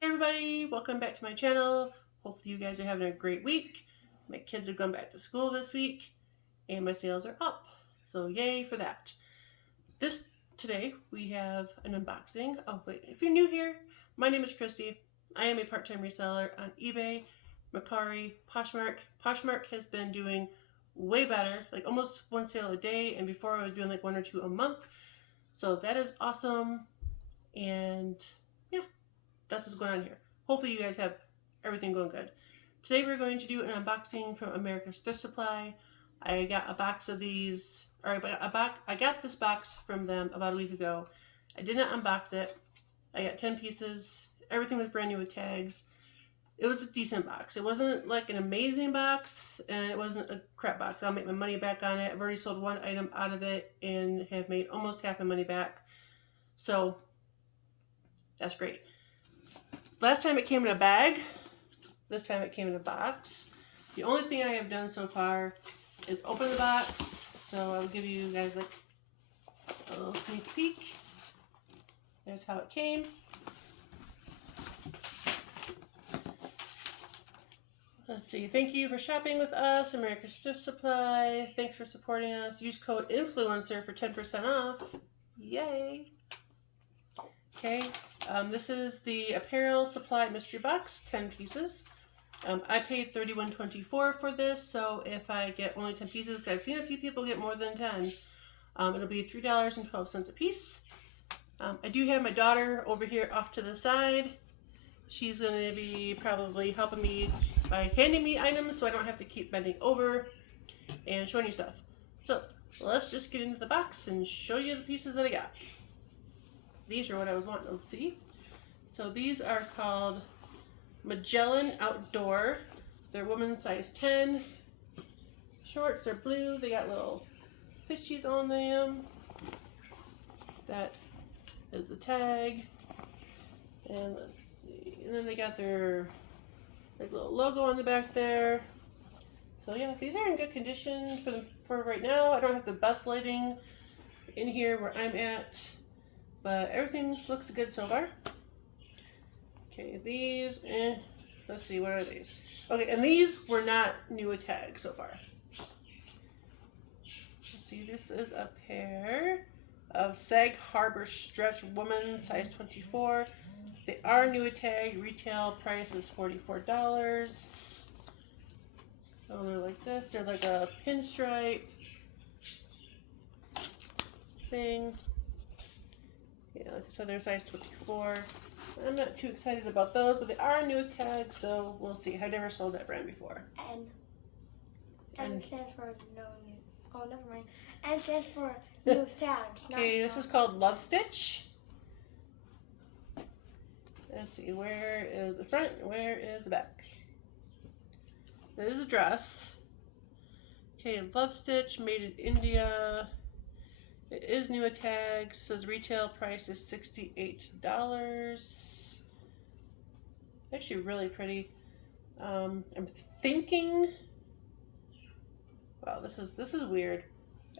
Hey everybody, welcome back to my channel. Hopefully you guys are having a great week. My kids are going back to school this week and my sales are up. So yay for that. Today we have an unboxing. Oh wait, if you're new here, my name is Christy. I am a part-time reseller on eBay, Mercari, Poshmark. Poshmark has been doing way better, like almost one sale a day, and before I was doing like one or two a month. So that is awesome. And yeah, that's what's going on here. Hopefully you guys have everything going good. Today we're going to do an unboxing from America's Thrift Supply. I got a box of these, or I got this box from them about a week ago. I did not unbox it. I got 10 pieces. Everything was brand new with tags. It was a decent box. It wasn't like an amazing box, and it wasn't a crap box. I'll make my money back on it. I've already sold one item out of it and have made almost half my money back. So that's great. Last time it came in a bag. This time it came in a box. The only thing I have done so far is open the box. So I'll give you guys like a little sneak peek. There's how it came. Let's see. Thank you for shopping with us, America's Thrift Supply. Thanks for supporting us. Use code INFLUENCER for 10% off. Yay. Okay. This is the Apparel Supply Mystery Box, 10 pieces. I paid $31.24 for this, so if I get only 10 pieces, because I've seen a few people get more than 10, it'll be $3.12 a piece. I do have my daughter over here off to the side. She's going to be probably helping me by handing me items so I don't have to keep bending over and showing you stuff. So let's just get into the box and show you the pieces that I got. These are what I was wanting to see. So these are called Magellan Outdoor. They're women's size 10. Shorts are blue. They got little fishies on them. That is the tag. And let's see. And then they got their like little logo on the back there. So yeah, these are in good condition for right now. I don't have the best lighting in here where I'm at, but everything looks good so far. Okay, these, let's see, what are these? Okay, and these were not new with tags so far. Let's see, this is a pair of Sag Harbor Stretch Woman, size 24. They are new with tag. Retail price is $44. So they're like this. They're like a pinstripe thing. Yeah, like I said, they're size 24. I'm not too excited about those, but they are new tags, so we'll see. I've never sold that brand before. N stands for no new. Oh, never mind. N stands for new tags. Okay, this is called Love Stitch. Let's see, where is the front and where is the back? There's a dress. Okay, Love Stitch, made in India. It is new at tags. Says retail price is $68. Actually, really pretty. I'm thinking. Wow, this is weird.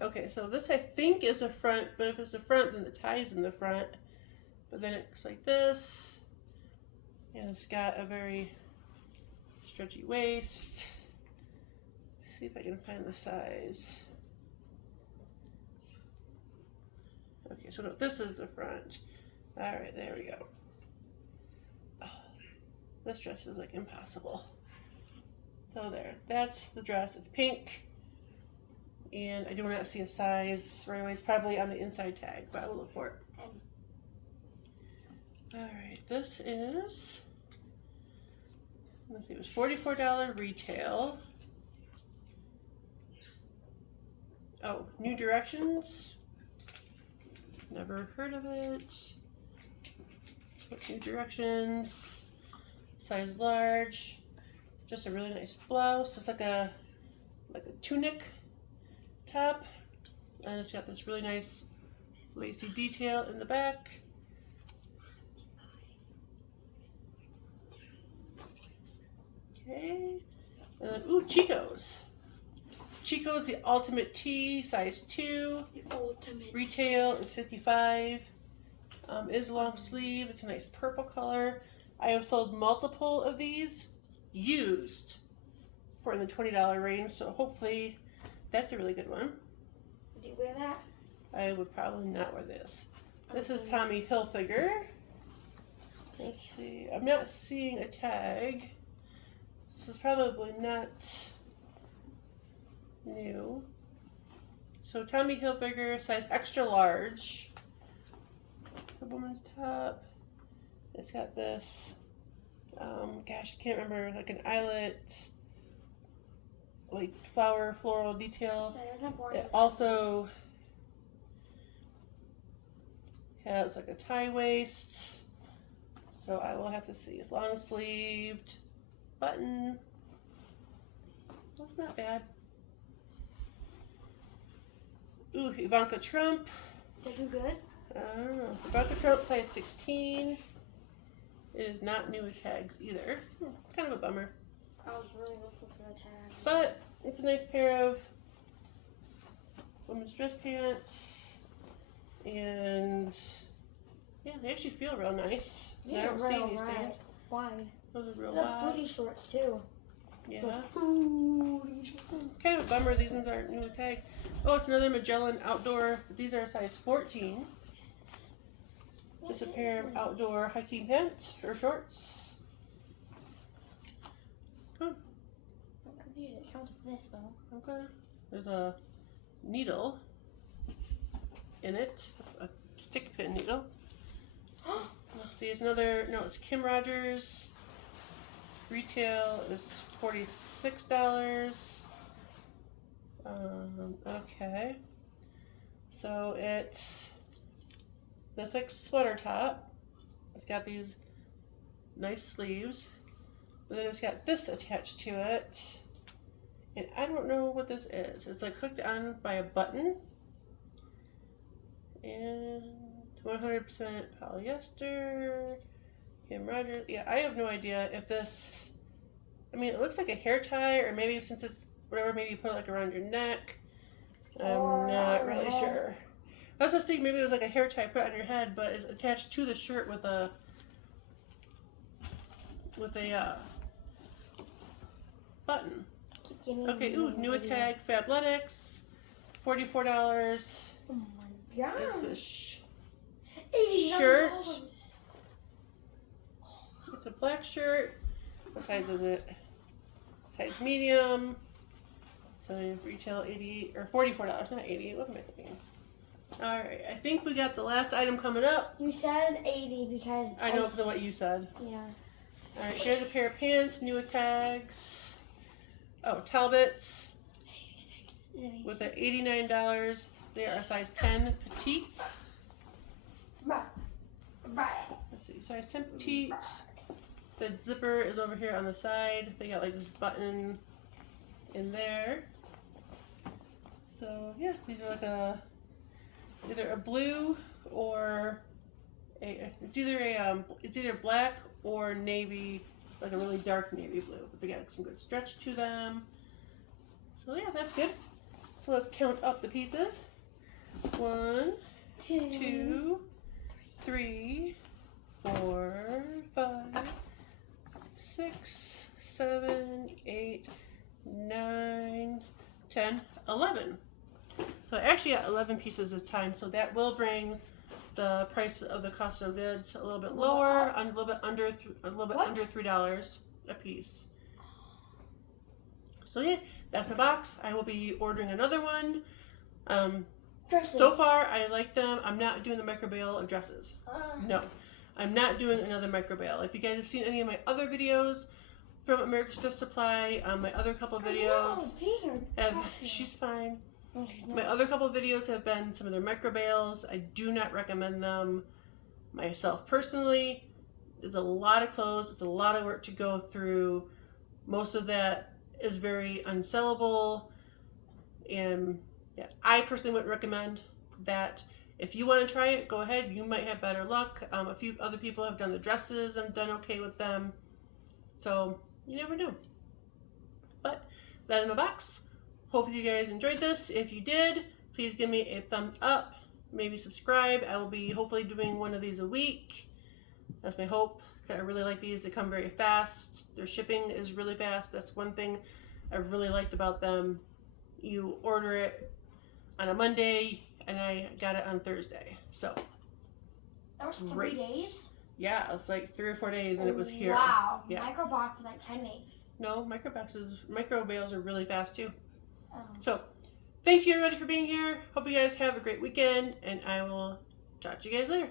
Okay, so this I think is a front, but if it's a front, then the tie's in the front. But then it looks like this. And it's got a very stretchy waist. Let's see if I can find the size. Okay, so no, this is the front. All right, there we go. Oh, this dress is like impossible. So there, that's the dress. It's pink. And I do not see a size right away. It's probably on the inside tag, but I will look for it. All right, this is, let's see, it was $44 retail. Oh, New Directions. Never heard of it. New Directions. Size large. Just a really nice blouse. It's like a tunic top. And it's got this really nice lacy detail in the back. Okay. And then, ooh, Chico's. Chico's the Ultimate Tee, size 2. The ultimate. Retail is $55. Is long sleeve. It's a nice purple color. I have sold multiple of these used for in the $20 range, so hopefully that's a really good one. Do you wear that? I would probably not wear this. This is Tommy Hilfiger. Let's see. I'm not seeing a tag. This is probably not new. So Tommy Hilfiger, size extra large. It's a woman's top. It's got this, gosh, I can't remember, like an eyelet, like flower, floral detail. So it also has like a tie waist. So I will have to see. It's long sleeved, button. That's not bad. Ooh, Ivanka Trump. They do good? I don't know. Ivanka Trump, size 16. It is not new with tags either. Kind of a bummer. I was really looking for a tag. But it's a nice pair of women's dress pants. And yeah, they actually feel real nice. Yeah, I don't see real these wide. things. Wide. Those are real There's wide. booty shorts too. Yeah. Booty shorts. It's kind of a bummer these ones aren't new with tag. Oh, it's another Magellan outdoor. These are a size 14. Just a pair of outdoor hiking pants or shorts. I'm confused. It comes with this though. Okay. There's a needle in it, a stick pin needle. Let's see, it's another, no, it's Kim Rogers. Retail is $46. Okay. So it's this like sweater top. It's got these nice sleeves. But then it's got this attached to it. And I don't know what this is. It's like hooked on by a button. And 100% polyester. Kim Rogers. Yeah, I have no idea if this, I mean, it looks like a hair tie, or maybe since it's whatever, maybe you put it like around your neck. I'm not really sure. I was just thinking maybe it was like a hair tie put on your head, but it's attached to the shirt with a button. Okay, ooh, new tag, Fabletics, $44. Oh my god. It's a $89. shirt. It's a black shirt. What size is it? Size medium. So retail $88 or $44, not $80. What am I thinking? All right, I think we got the last item coming up. You said 80 because I know because of what you said. Yeah. All right, here's a pair of pants, new with tags. Oh, Talbots with an $89. They are a size 10 petites. Let's see, size 10 petites. The zipper is over here on the side. They got like this button in there. So yeah, these are like either a blue or it's either black or navy, like a really dark navy blue. But they got some good stretch to them. So yeah, that's good. So let's count up the pieces. 1, 2, 3, 4, 5, 6, 7, 8, 9, 10, 11. So I actually got 11 pieces this time, so that will bring the price of the cost of goods a little bit lower, a little bit under $3 a piece. So yeah, that's my box. I will be ordering another one. So far, I like them. I'm not doing the micro bale of dresses. No, I'm not doing another micro bale. If you guys have seen any of my other videos from America's Thrift Supply, my other couple videos she's fine. My other couple videos have been some of their micro bales. I do not recommend them myself personally. It's a lot of clothes. It's a lot of work to go through. Most of that is very unsellable. And yeah, I personally wouldn't recommend that. If you want to try it, go ahead. You might have better luck. A few other people have done the dresses and done okay with them. So you never know. But that is my box. Hopefully you guys enjoyed this. If you did, please give me a thumbs up. Maybe subscribe. I will be hopefully doing one of these a week. That's my hope. I really like these. They come very fast. Their shipping is really fast. That's one thing I really liked about them. You order it on a Monday, and I got it on Thursday. So That was 3 great. days? Yeah, it was like 3 or 4 days, and it was here. Wow. Yeah. Microbox was like 10 days. No, micro bales are really fast too. Oh. So, thank you everybody for being here. Hope you guys have a great weekend, and I will talk to you guys later.